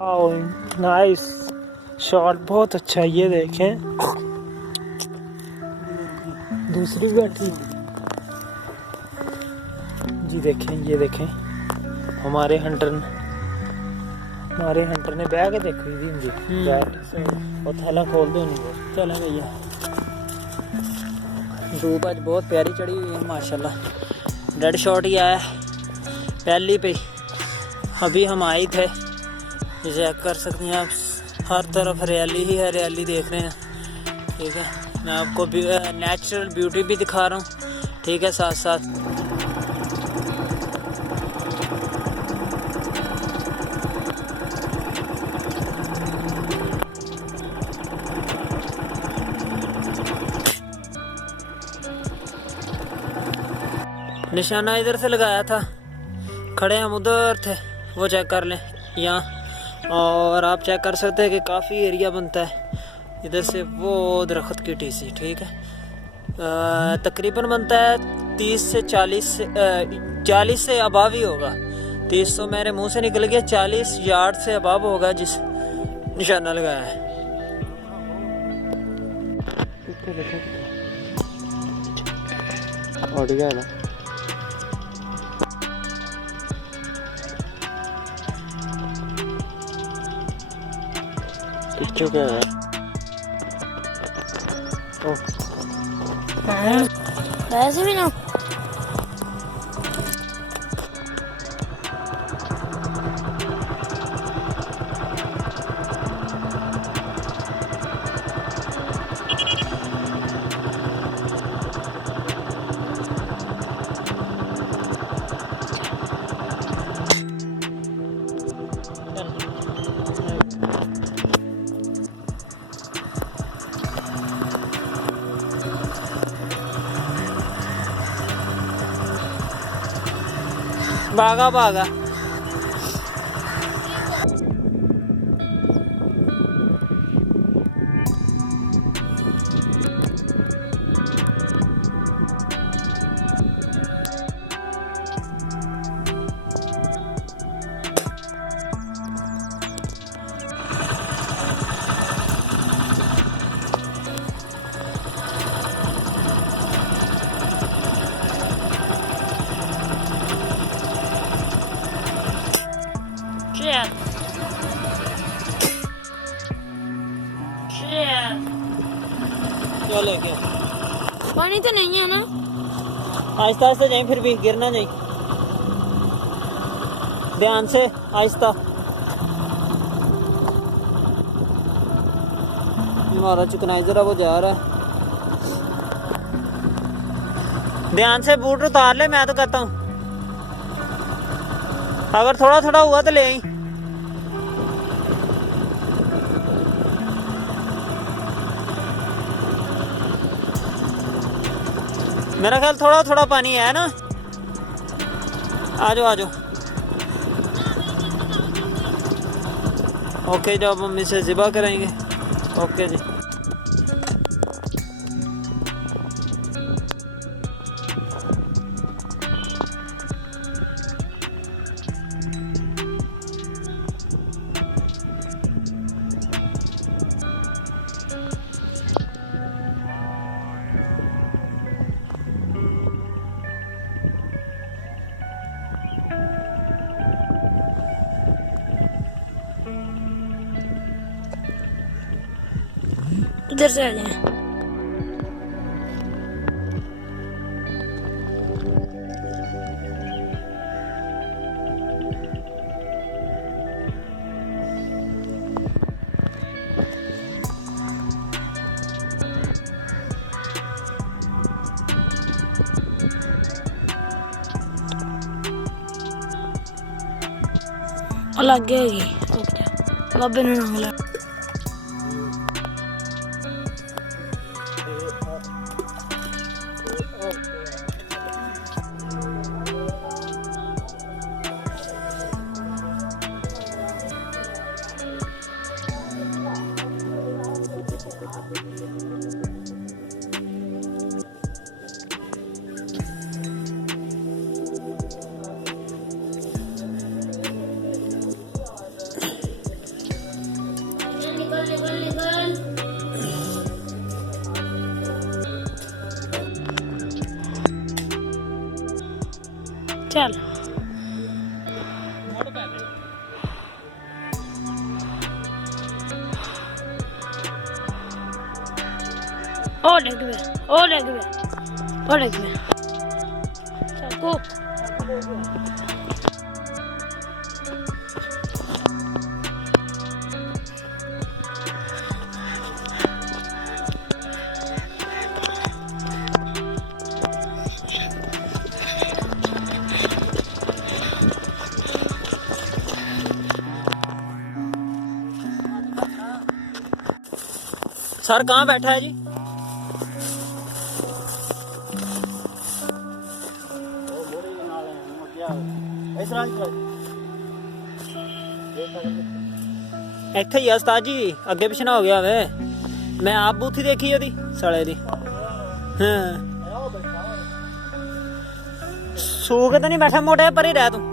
Nice shot, बहुत अच्छा। ये देखें, दूसरी बैठी जी। देखें, ये देखें, हमारे हंटर ने बैग देखी थी मुझे। और थैला खोल दो नहीं। चले भैया, धूप आज बहुत प्यारी चढ़ी हुई है माशाल्लाह। डेड शॉट ही आया पहली पे। अभी हम आए थे, चेक कर सकते हैं आप, हर तरफ हरियाली ही हरियाली देख रहे हैं। ठीक है, मैं आपको नेचुरल ब्यूटी भी दिखा रहा हूँ। ठीक है, साथ साथ निशाना इधर से लगाया था, खड़े हम उधर थे, वो चेक कर लें यहाँ। और आप चेक कर सकते हैं कि काफ़ी एरिया बनता है इधर से वो दरख्त की टीसी। ठीक है, तकरीबन बनता है 30 से 40 से अबाव ही होगा। 30 तो मेरे मुंह से निकल गया, 40 यार्ड से अबाव होगा जिस निशाना लगाया है। उड़ गया ना, पीछे क्या है? वैसे भी ना भागा भागा। चलो क्या, पानी तो नहीं है ना? आहिस्ता आहिस्ता जाए, फिर भी गिरना नहीं, ध्यान से आहिस्ता। हमारा चिकनाइजर है वो जा रहा है, ध्यान से बूट उतार ले। मैं तो कहता हूँ अगर थोड़ा थोड़ा हुआ तो ले आई। मेरा ख्याल थोड़ा थोड़ा पानी है ना। आ जाओ आ जाओ। ओके, जब हम इसे ज़िबा करेंगे। ओके जी। इधर से आ जाए। लग गई। ओके, बाबे ने ना लगा। चल ओ लग गया ओ लग गया ओ लग गया चल को सर कहाँ बैठा है जी? ਇੱਥੇ ਹੀ ਆ ਉਸਤਾਦ ਜੀ, ਅੱਗੇ ਪਿੱਛੇ ਨਾ ਹੋ ਗਿਆ ਵੇ। ਮੈਂ ਆਪ ਬੂਥੀ ਦੇਖੀ ਉਹਦੀ ਸਾਲੇ ਦੀ। ਹਾਂ ਸੂ ਕੇ ਤਾਂ ਨਹੀਂ ਬੈਠਾ, ਮੋਟੇ ਪਰੇ ਰਹਿ ਤੂੰ।